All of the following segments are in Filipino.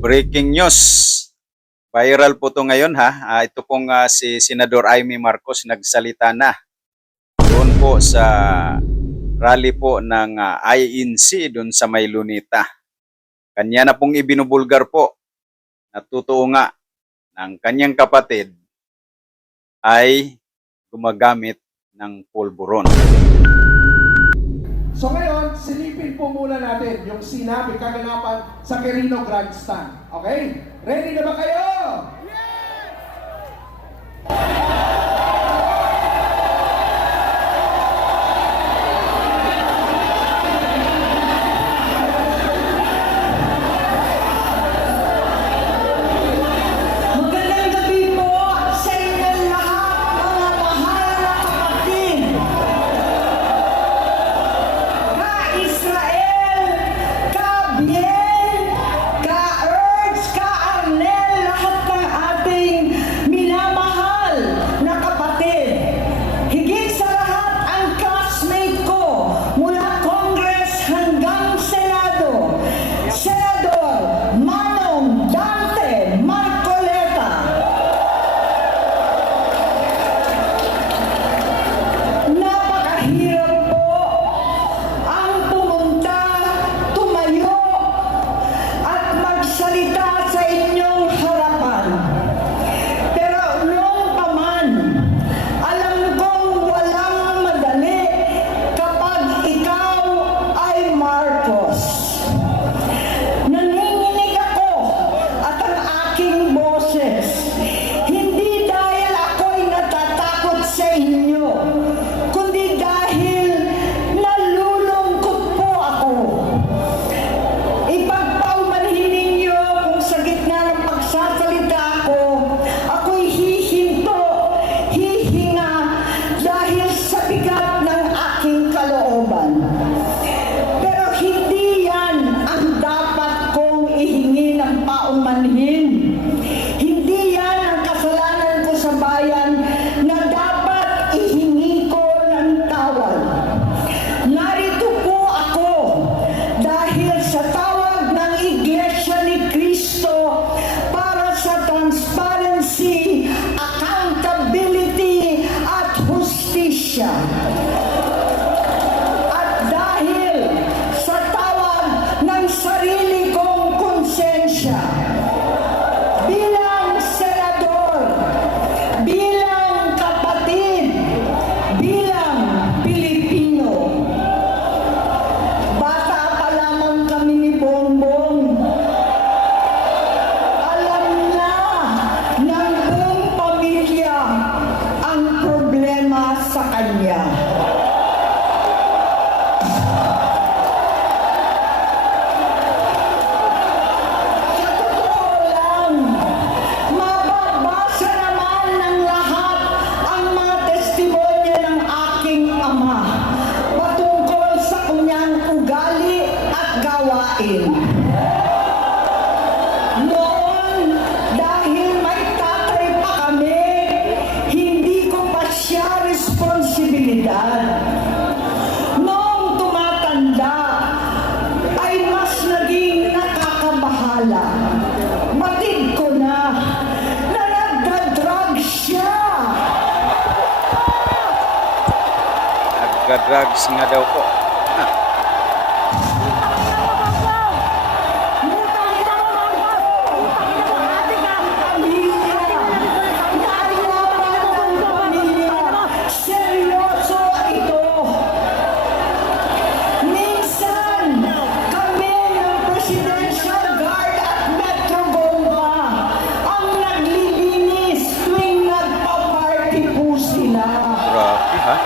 Breaking news. Viral po to ngayon ha. Ito pong si Senador Amy Marcos nagsalita na doon po sa rally po ng INC doon sa May Lunita. Kanya na pong ibinubulgar po na totoo nga ng kanyang kapatid ay gumagamit ng pulburon. So ngayon, silipin po muna natin yung sinabi kaganapan sa Quirino Grandstand. Okay? Ready na ba kayo? Magandang gabi po sa inyong lahat, mga mahal na kapatid. Ka-Israel, ka-Biel, ka-Erds, ka-Arnel, lahat ng ating minamahal na kapatid. Higit sa lahat ang classmate ko mula Congress hanggang Senado. Senador Manong Dante Marcoleta. Napakahirap po ang pumunta, tumayo, at magsalita sa inyong harapan. Pero noong paman, alam kong walang madali kapag ikaw ay Marcos. Nanginginig ako at ang aking boses, hindi dahil ako'y natatakot sa inyo, kundi dahil nalulungkot po ako. Ipagpaumanhin ninyo kung sa gitna ng pagsasalita ko, ako'y hihinto, hihinga dahil sa bigat ng aking kalooban. Pero hindi yan ang dapat kong ihingi ng paumanhin. Hindi yan ang kasalanan ko sa bayan na dapat ihingi ko ng tawad. Narito po ako dahil sa tawag ng Iglesia ni Cristo para sa transparency, accountability, at hustisya. At dahil sa tawag ng sarili kong konsensya, bilang senador, bilang kapatid, bilang Pilipino. Bata pa lamang kami ni Bongbong. Alam na ng buong pamilya ang problema sa kanya. Sa totoo lang, mababasa naman ng lahat ang mga testimonya ng aking ama patungkol sa kanyang ugali at gawain. Noon, dahil may tatay pa kami, hindi ko pa siya responsibilidad. Noong tumatanda, ay mas naging nakakabahala. Batid ko na nagda-drug siya. Nagka-drugs nga daw po. Seryoso ito. Minsan, kami ng Presidential Guard at Metro Gompa ang naglilinis tuwing nagpa-party po sila. Grabe ha.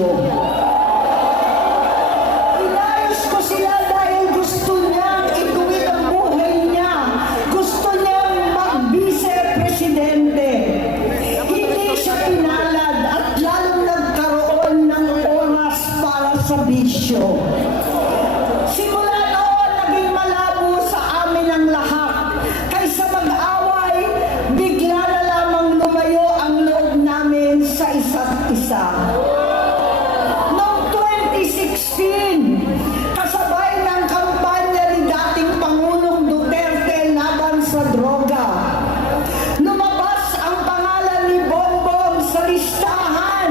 bisyo. Inayos ko sila dahil gusto niyang ituwid ang buhay niya. Gusto niyang mag-vice-presidente. Hindi siya pinalad at lalong nagkaroon ng oras para sa bisyo. Simula noon, naging malabo sa amin ang lahat. Kaysa mag-away, bigla na lamang lumayo ang loob namin sa isa't isa. Noong 2016, kasabay ng kampanya ni dating Pangulong Duterte laban sa droga, lumabas ang pangalan ni Bongbong sa listahan.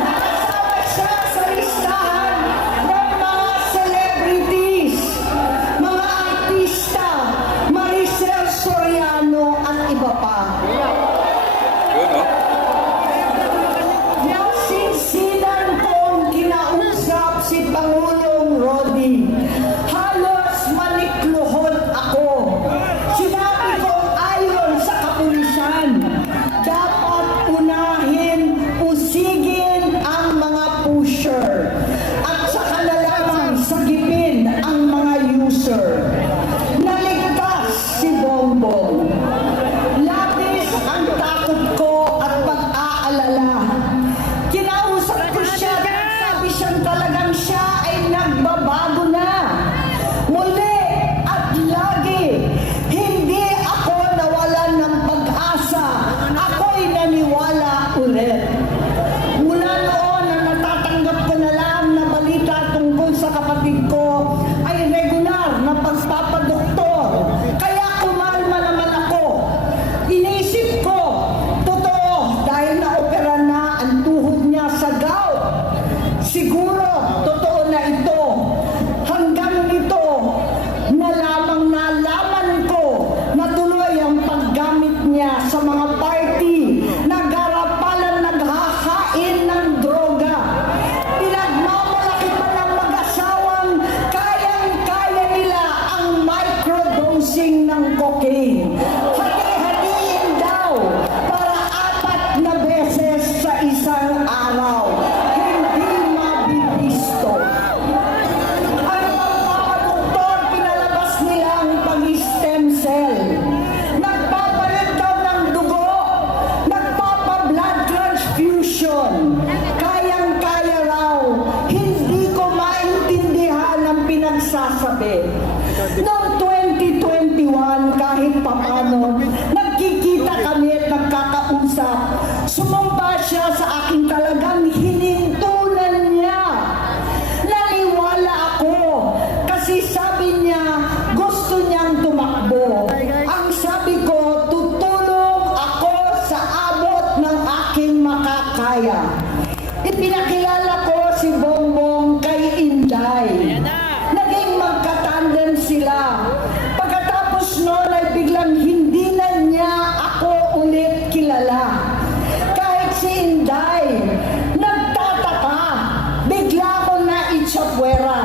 Nakasama siya sa listahan ng mga celebrities, mga artista, Maricel Soriano at iba pa. Yun, no? Nasinsinan kong kinausap si Pangulong Rodi. Halos manikluhod ako. Sinabi ko ayon sa kapulisan, dapat unahin, usigin ang mga pusher at saka na lamang sagipin ang mga user. Naligtas si Bongbong. Labis ang takot ko at pag-aalala. Kinausap ko siya at sabi siyang talagang siya ay nagbabago na. Muli at lagi, hindi ako nawalan ng pag-asa. Ako'y naniwala ulit. Mula noon na natatanggap ko na lang na balita tungkol sa kapatid ko ay regular na pagpapadoktor. Kaya kumalma naman ako. Inisip ko, totoo dahil na-opera na ang tuhod niya sa gout. Siguro, totoo na ito. Hanggang nito, nalaman ko na tuloy ang paggamit niya sa mga party na garapalan naghahain ng droga. Pinagmamalaki pa ng mag-asawang kayang-kaya nila ang microdosing ng cocaine. Hati-hatiin daw para 4 na beses sa isang araw. Hindi mabibisto. Ang magpapadoktor, pinalabas nila ang pag-stem cell. Nagpapalit daw ng dugo. Nagpapa-blood transfusion. Kayang-kaya raw. Hindi ko maintindihan ang pinagsasabi. Noong 2021, kahit papano, nagkikita kami at nagkakausap. Sumamba siya sa akin, talagang hinintunan niya. Naniwala ako kasi sabi niya gusto niyang tumakbo. Ang sabi ko, tutulong ako sa abot ng aking makakaya. Ipinakilala ko si Bongbong kay Inday. Naging magkatandem sila. Pagkatapos noon ay biglang hindi na niya ako ulit kilala. Kahit si Inday, nagtataka. Bigla ko na itsapwera.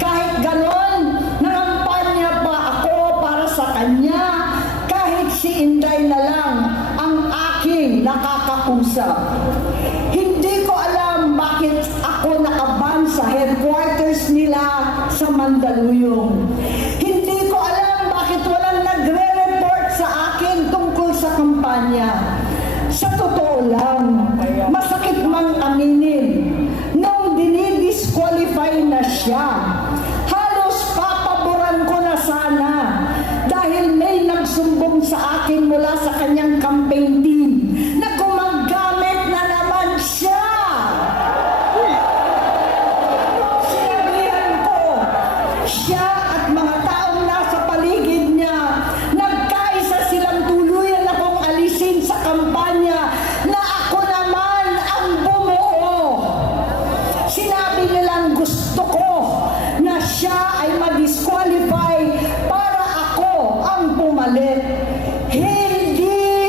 Kahit ganon, nangampanya pa ako para sa kanya. Kahit si Inday na lang ang aking nakakausap. Hindi ko alam bakit ako nakaban sa headquarters nila sa Mandaluyong. Hindi ko alam bakit walang nagre-report sa akin tungkol sa kampanya. Sa totoo lang, masakit mang aminin, nung dinidisqualify na siya, halos papaboran ko na sana dahil may nagsumbong sa akin mula sa kanyang campaign team na gumagamit na naman siya. Uy, Sinabihan ko, siya at mga taong nasa paligid niya, nagkaisa silang tuluyan akong alisin sa kampanya na ako naman ang bumuo. Sinabi nilang gusto ko na siya ay ma-disqualify para ako ang pumalit. Hindi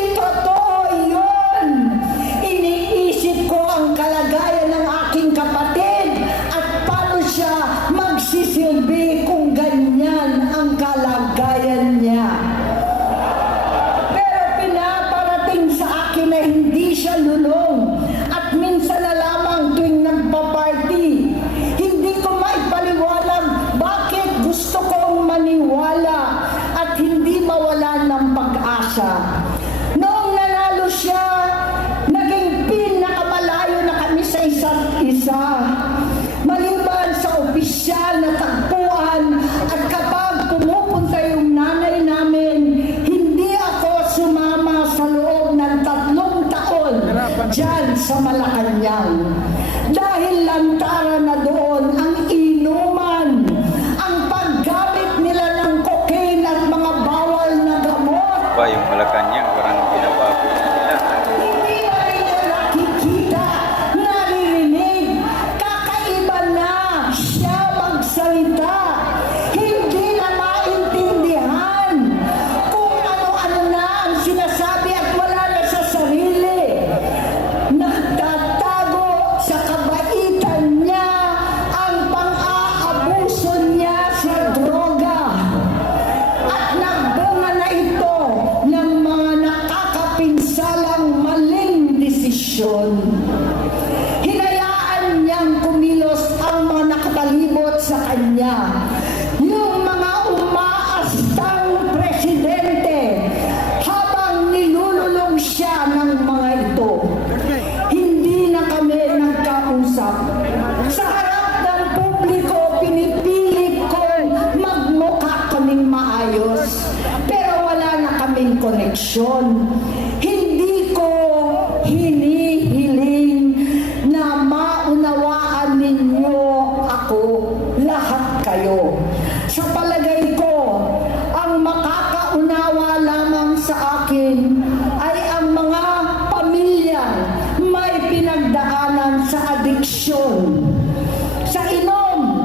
pag-asa. Noong nanalo siya, naging pinakamalayo na kami sa isa't isa. Maliban sa opisyal na tagpuan at kapag pumupunta yung nanay namin, hindi ako sumama sa loob ng 3 taon dyan sa Malacanang. Dahil lantaran na doon ang inuman, ang paggamit nila ng cocaine at mga bawal na gamot. Ba, yung Malacanang, parang binabago na nila. Hindi na rin niya nakikita, naririnig, kakaiba na siya magsalita. Hindi na maintindihan kung ano-ano na ang sinasabi at wala na sa sarili. Nagtatago sa kabaitan niya ang pang-aabuso niya sa droga. At nagbunga na ito ng mga nakakapinsalang maling desisyon. Hinayaan niyang kumilos ang mga nakatalibot sa kanya. Yung mga umaastang presidente habang nilululong siya ng mga ito. Hindi na kami nagkausap. Sa harap ng publiko, pinipilit kong magmukha kaming maayos. Pero wala na kaming koneksyon. Hindi ko hinihiling na maunawaan ninyo ako, lahat kayo. Sa palagay ko, ang makakaunawa lamang sa akin ay ang mga pamilyang may pinagdaanan sa adiksyon, sa inom,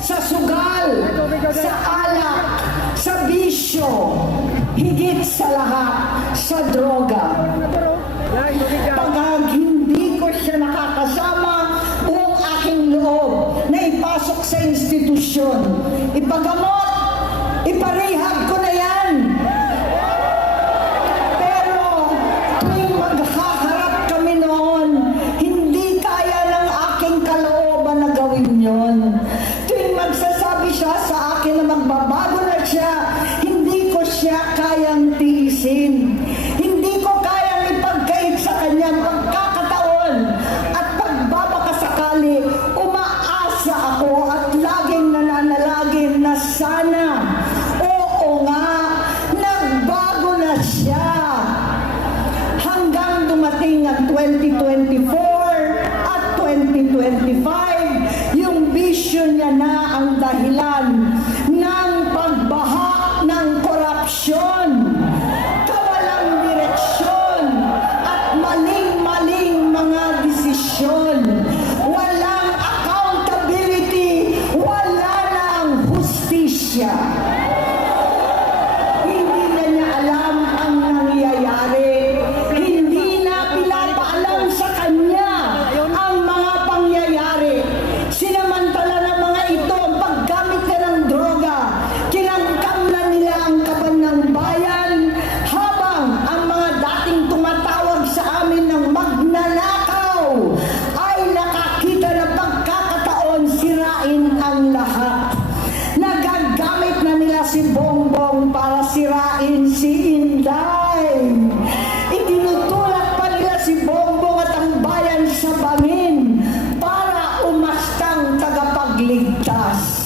sa sugal, sa alak, sa bisyo, higit sa lahat, sa droga. Pag hindi ko siya nakakasama, buong aking loob na ipasok sa institusyon, ipagamot, iparehab ko na yan. Pero tuwing maghaharap kami noon, hindi kaya ng aking kalooban na gawin yon. Tuwing magsasabi siya sa akin na magbabago na siya, hindi ko siya kayang tiisin. Hindi ko kayang ipagkait sa kanya pagkakataon at pagbabakasakali, umaasa ako at laging nananalangin na sana, oo nga, nagbago na siya. Hanggang dumating ang 2024 at 2025, yung bisyo niya na ang dahilan ng pagbahak ng korupsyon, kawalang direksyon at maling-maling mga desisyon. Walang accountability, wala nang hustisya. Hindi na niya alam ang nangyayari. Hindi na pinapaalam sa kanya ang mga pangyayari. Sinamantala ng mga ito ang paggamit na ng droga. Kinangkam na nila ang kaban ng bayan habang ang mga dating tumatawag sa amin ng magnanakaw ay nakakita ng pagkakataon sirain ang lahat. Nagagamit na nila si Bongbong para sirain si Inday. Itinutulak pa nila si Bongbong at ang bayan sa bangin para umastang tagapagligtas.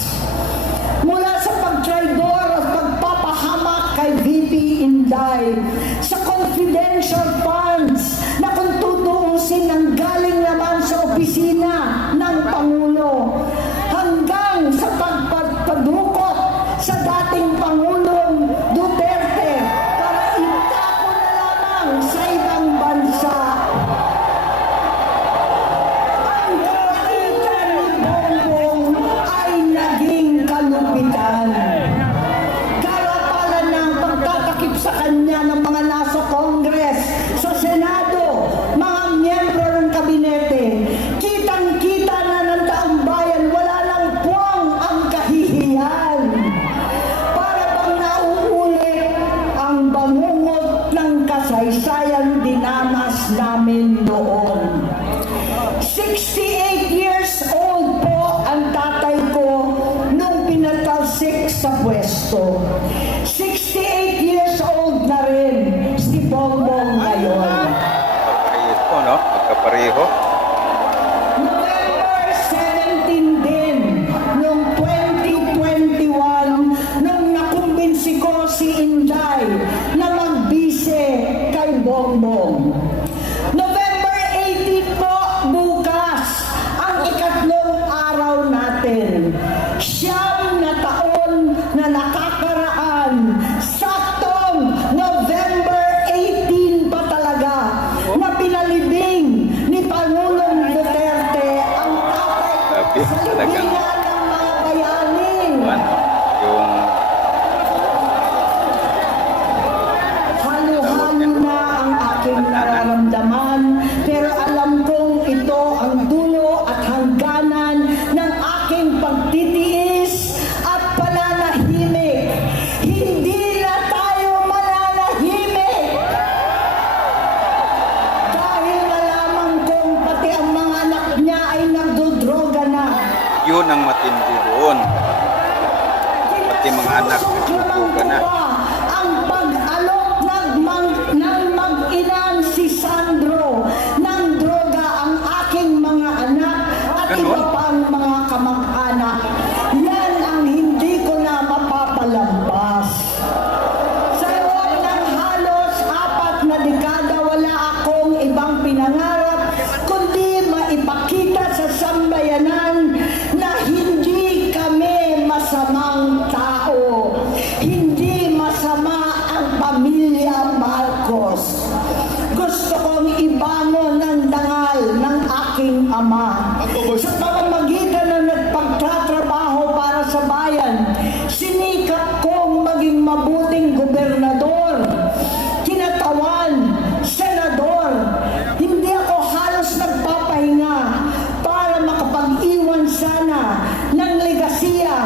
Mula sa pagtraidor at pagpapahamak kay VP Inday, sa confidential funds na kung tutuusin ang galing naman sa opisina ng Pangulo, hanggang sa pagpadukot sa dating Pangulong Duterte para itako na lamang sa ibang bansa. Ang kapalitan ni Bongbong ay naging kalupitan. Karapalan ng pagtatakip sa kanya ng mga nasa Congress, sa Senado, mga miyembro ng kabinete. Kitang-kita na ng taong bayan, wala lang puwang ang kahihiyan. Para bang nauulit ang bangungot ng kasaysayan dinanas namin noon. 68 years old po ang tatay ko nung pinatalsik sa pwesto. 68 years old na rin pareho. November 17 din, noong 2021, nung nakumbinsi ko si Inday na magbise kay Bongbong. November 18 po, bukas, ang ikatlong araw natin. Siyam na taon na nakakaraan, saktong November 18 pa talaga, na pinalibing ni Pangulong Duterte ang tatay Grabe, sa talagang- libingan ng mga bayani. Ano, yung Halo-halo na ang aking nararamdaman, pero alam kong ito ang dulo at hangganan ng aking pagtitiis at pananahimik. Hindi na tayo mananahimik! Dahil nalaman kong pati ang mga anak niya ay nagdodroga na. yun ang matindi doon. Pati mga anak nagduduga na. Ang pag-alok ng mag-inang si Sandro ng droga ang aking mga anak at Ganon? iba pang mga kamag-anak. Yan ang hindi ko na mapapalampas. Sa loob ng halos 4 na dekada, wala akong ibang pinangarap kundi maipakita sa sambayanan na hindi kami masamang tao. Hindi masama ang pamilya Marcos. Gusto kong ibangon ng dangal ng aking ama. Sa pamamagitan ng nagpagtatrabaho para sa bayan, sinikap kong maging mabuting gobernador, kinatawan, senador. Hindi ako halos nagpapahinga para makapag-iwan sana ng legasiya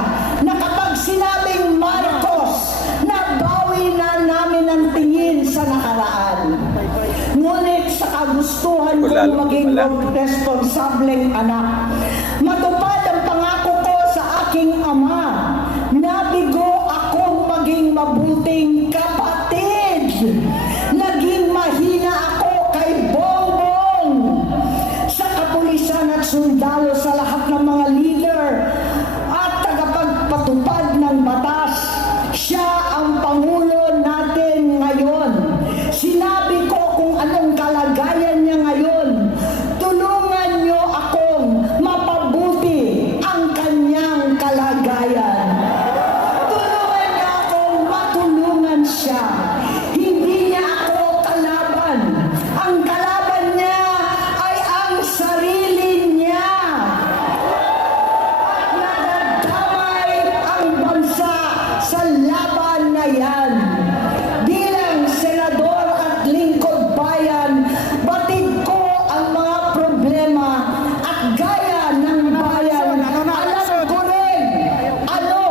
na kapag sinabing Marcos, nabawi na namin ang tingin sa nakaraan. Ngunit sa kagustuhan Wala kong lang, maging wala. responsableng anak, matupad ang pangako ko sa aking ama. Nabigo akong maging mabuting kapatid. Naging mahina ako kay Bongbong. Sa kapulisan at sundalo, sa lahat ng mga leader at tagapagpatupad ng batas, siya ang Pangulo natin ngayon. Sinabi ko kung anong kalagayan niya ngayon. Tulungan niyo akong mapabuti ang kanyang kalagayan. Tulungan niyo akong matulungan siya. Hindi niya ako kalaban. Ang kalaban niya ay ang sarili niya. At nadadamay ang bansa sa laban na yan. Bilang senador at lingkod bayan, batid ko ang mga problema at gaya ng bayan, alam ko rin ano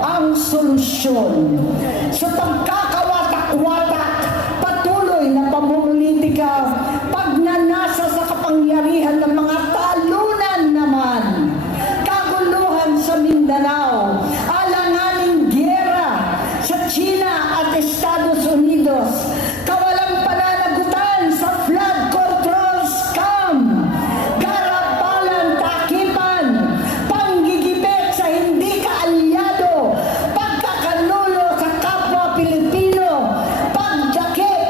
ang solusyon. Sa pagkakawatak-watak, patuloy na pamumulitika, pagnanasa sa kapangyarihan ng mga talunan naman, kaguluhan sa Mindanao, alanganing giyera sa China at Estados Unidos, kawalang pananagutan sa flood control scam, garapalan takipan, panggigipit sa hindi kaalyado, pagkakanulo sa kapwa Pilipino, pagjakip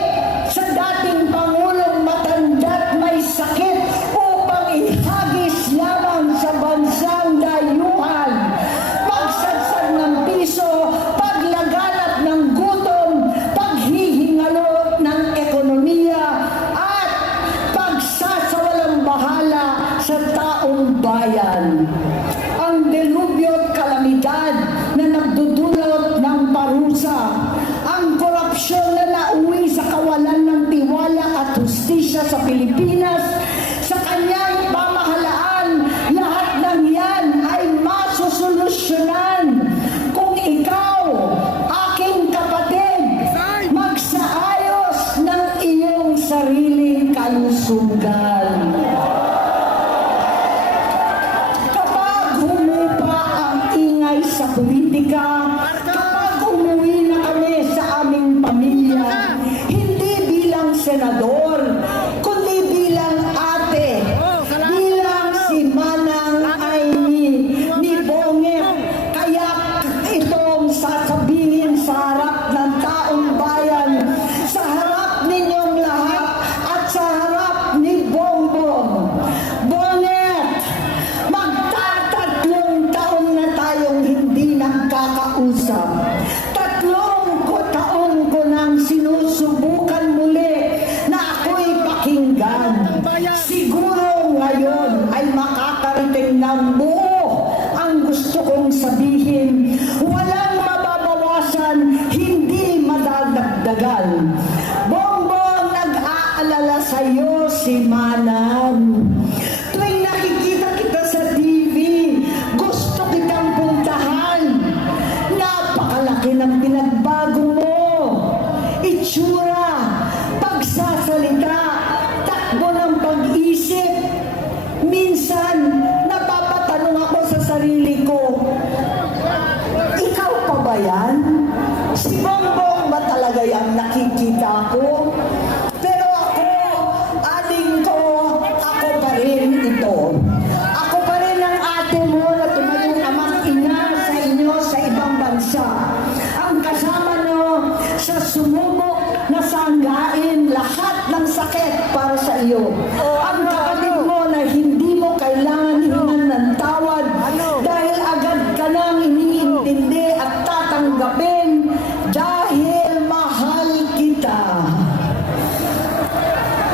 sa dating Pangulong matanda't may sakit upang ihagis lamang sa bansang dayuhan, pagsadsad ng piso, paglaganap ng gutom, paghihingalo ng ekonomiya, at pagsasawalang bahala sa taong bayan. Ang delubyo at kalamidad na nagdudulot ng parusa, ang korupsyon na nauwi sa kawalan ng tiwala at hustisya sa Pilipinas, sa kanyang pamahalaan, lahat ng yan ay masusolusyonan kung ikaw, aking kapatid, magsaayos ng iyong sariling kalusugan. Kapag humupa ang ingay sa politika, kapag umuwi na kami sa aming pamilya, hindi bilang senador, kundi bilang ate sa'yo si Manang. Tuwing nakikita kita sa TV, gusto kitang puntahan. Napakalaki ng pinagbago mo. Itsura, pagsasalita, takbo ng pag-isip. Minsan, napapatanong ako sa sarili ko, ikaw pa ba yan? Si Bongbong ba talaga yung nakikita ko? Pero ako, aling ko, ako pa rin ito. Ako pa rin ang ate mo na tumayong amang ina sa inyo sa ibang bansa. Ang kasama no sa sumubok na sanggain lahat ng sakit para sa iyo. Ang kapatid mo na hindi mo kailangan hingan ng tawad dahil agad ka nang iniintindi at tatanggapin dahil mahal kita.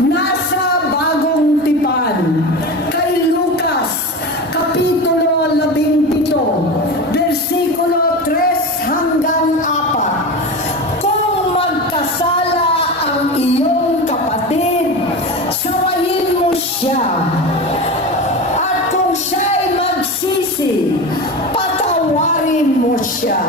Nasa bagong tipan kay Lucas Kapitulo 17 versikulo 3 hanggang 4. Kung magkasala ang iyong kapatid, sawayin mo siya. At kung siya'y magsisi, patawarin mo siya.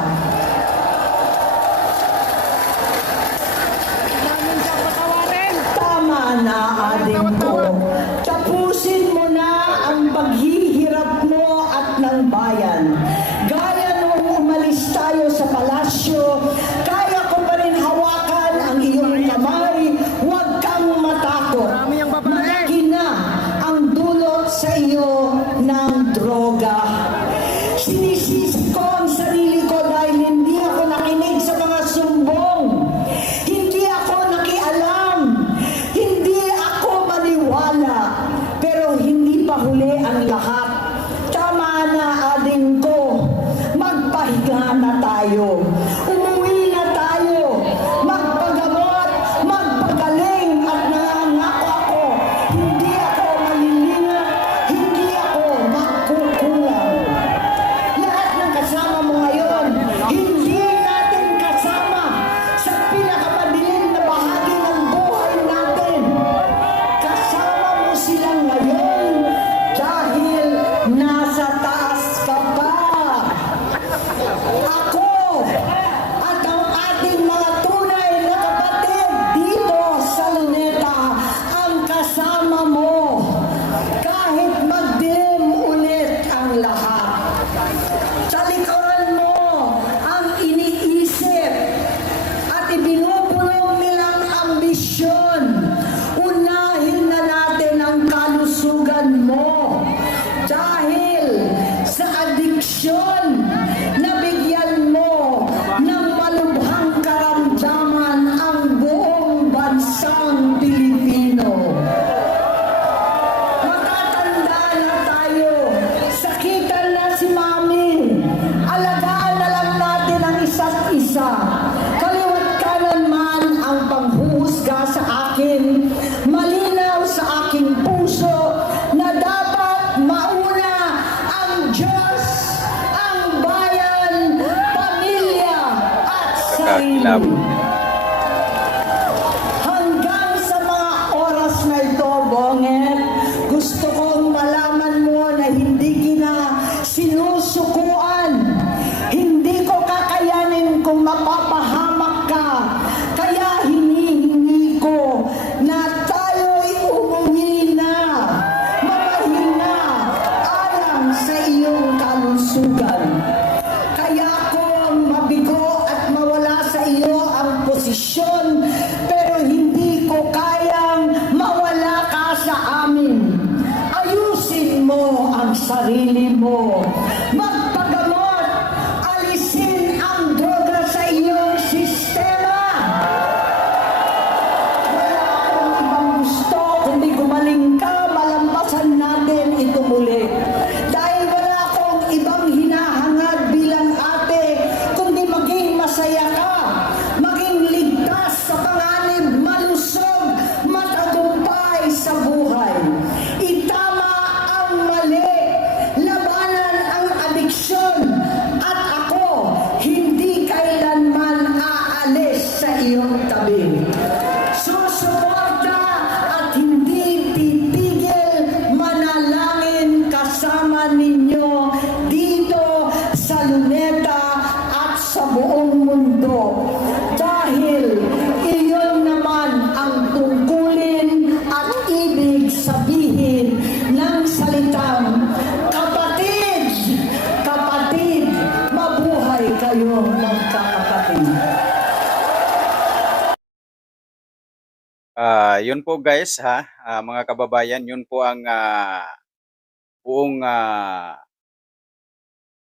Tama na, ading ko. Tapusin mo na ang paghihirap mo at ng bayan. Gaya nung umalis tayo sa palasyo, kaya ko pa rin hawakan ang iyong kamay. Huwag kang matakot. Malaki na ang dulot sa iyo ng droga. Sinisisi ko ang sarili ko dahil hindi ako nakinig sa mga sumbong. Hindi ako nakialam. Hindi ako maniwala. Pero hindi pa huli ang lahat. Tama na, ading ko. Magpahinga na tayo. Umuwi na tayo. Magpagamot, magpagaling at nangangako ako. Hindi ako malilingat. Hindi ako makukulang. Lahat ng kasama mo ngayon, hindi natin kasama sa pinakamadilim na bahagi ng buhay natin. Kasama mo sila ngayon dahil nasa taas ka pa. Ako at ang ating mga tunay na kapatid dito sa Luneta ang kasama mo kahit magdilim ulit ang lahat. Talikuran mo ang iniisip at ibinubulong nilang ambisyon. Unahin na natin ang kalusugan mo dahil sa adiksyon nabigyan mo ng malubhang karamdaman ang buong bansang Pilipino. Matatanda na tayo. Sakitan na si Mami. Alagaan na lang natin ang isa't isa. Kaliwat kanan man ang panghuhusga sa akin, malinaw sa aking puso na dapat mauna ang Diyos, ang bayan, pamilya at sarili. Kakilap. Hanggang sa mga oras na ito, Bonget, gusto kong malaman mo na hindi kita sinusukuan. Hindi ko kakayanin kung mapapahamak ka. Kaya hinihingi ko na tayo'y umuwi na. Mamahinga alang sa iyong kalusugan. Kaya kung mabigo at mawala sa iyo ang posisyon, pero hindi ko kayang mawala ka sa amin. Ayusin mo ang sarili mo. Magpagamot. Alisin ang droga sa iyong sistema. Wala akong ibang gusto kundi gumaling ka, malampasan natin ito muli. Dahil wala akong ibang hinahangad bilang ate, kundi maging masaya ka, maging ligtas sa panganib, malusog, matagumpay sa buhay. Itama ang mali, labanan Yun po guys ha, mga kababayan, yun po ang buong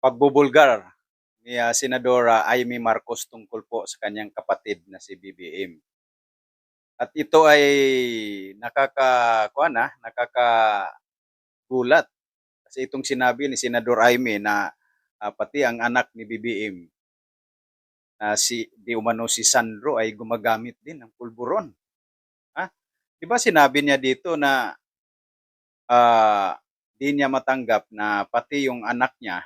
pagbubulgar ni Senador Amy Marcos tungkol po sa kanyang kapatid na si BBM. At ito ay nakakagulat kasi itong sinabi ni Senador Amy na pati ang anak ni BBM na di umano si Sandro ay gumagamit din ng pulburon. Ha? 'Di ba sinabi niya dito na di niya matanggap na pati yung anak niya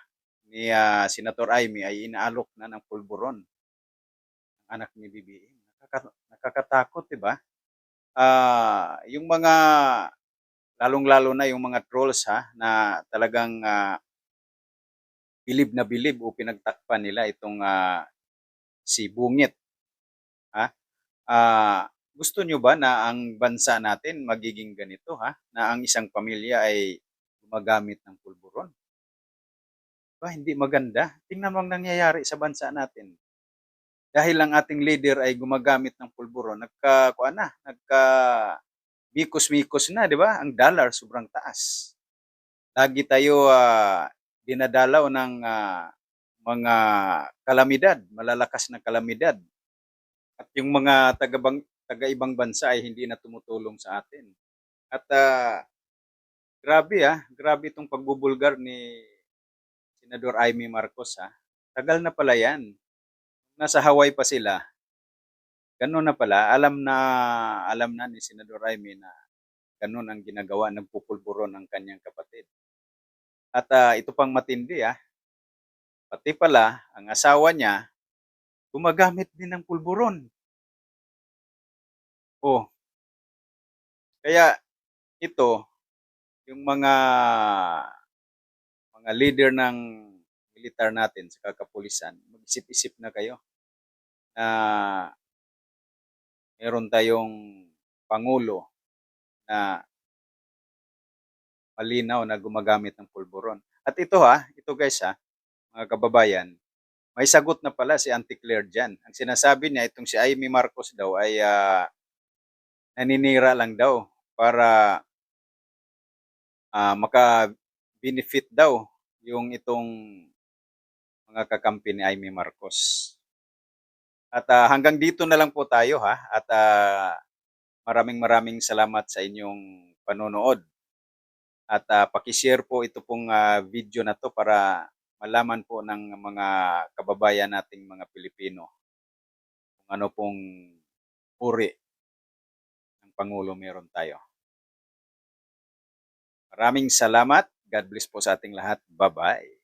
ni Senator Amy ay inaalok na ng pulburon. Anak ni BBM. Nakakatakot, 'di ba? Yung mga lalong-lalo na yung mga trolls ha na talagang bilib na bilib o pinagtakpan nila itong si Bungit. Ha? Gusto nyo ba na ang bansa natin magiging ganito ha? Na ang isang pamilya ay gumagamit ng pulburon? Ba, hindi maganda. Tingnan mo ang nangyayari sa bansa natin. Dahil ang ating leader ay gumagamit ng pulburon, mikos-mikos na, di ba? Ang dollar sobrang taas. Lagi tayo dinadalaw ng mga kalamidad, malalakas na kalamidad. At yung mga taga-ibang bansa ay hindi na tumutulong sa atin. At grabe itong pagbubulgar ni Senador Amy Marcos ha. Tagal na pala yan. Nasa Hawaii pa sila. Ganun na pala, alam na ni Senador Amy na ganun ang ginagawa ng pupulburon ng kanyang kapatid. At ito pang matindi pati pala ang asawa niya gumagamit din ng pulburon. Oh. Kaya ito yung mga leader ng militar natin sa kapulisan, mag-isip-isip na kayo na meron tayong pangulo na malinaw na gumagamit ng pulburon. At ito guys mga kababayan, may sagot na pala si Auntie Claire dyan. Ang sinasabi niya, itong si Amy Marcos daw ay naninira lang daw para maka-benefit daw yung itong mga kakampi ni Amy Marcos. At hanggang dito na lang po tayo at maraming salamat sa inyong panonood. At paki-share po ito pong video na to para malaman po ng mga kababayan nating mga Pilipino kung ano pong uri ng Pangulo meron tayo. Maraming salamat. God bless po sa ating lahat. Bye-bye.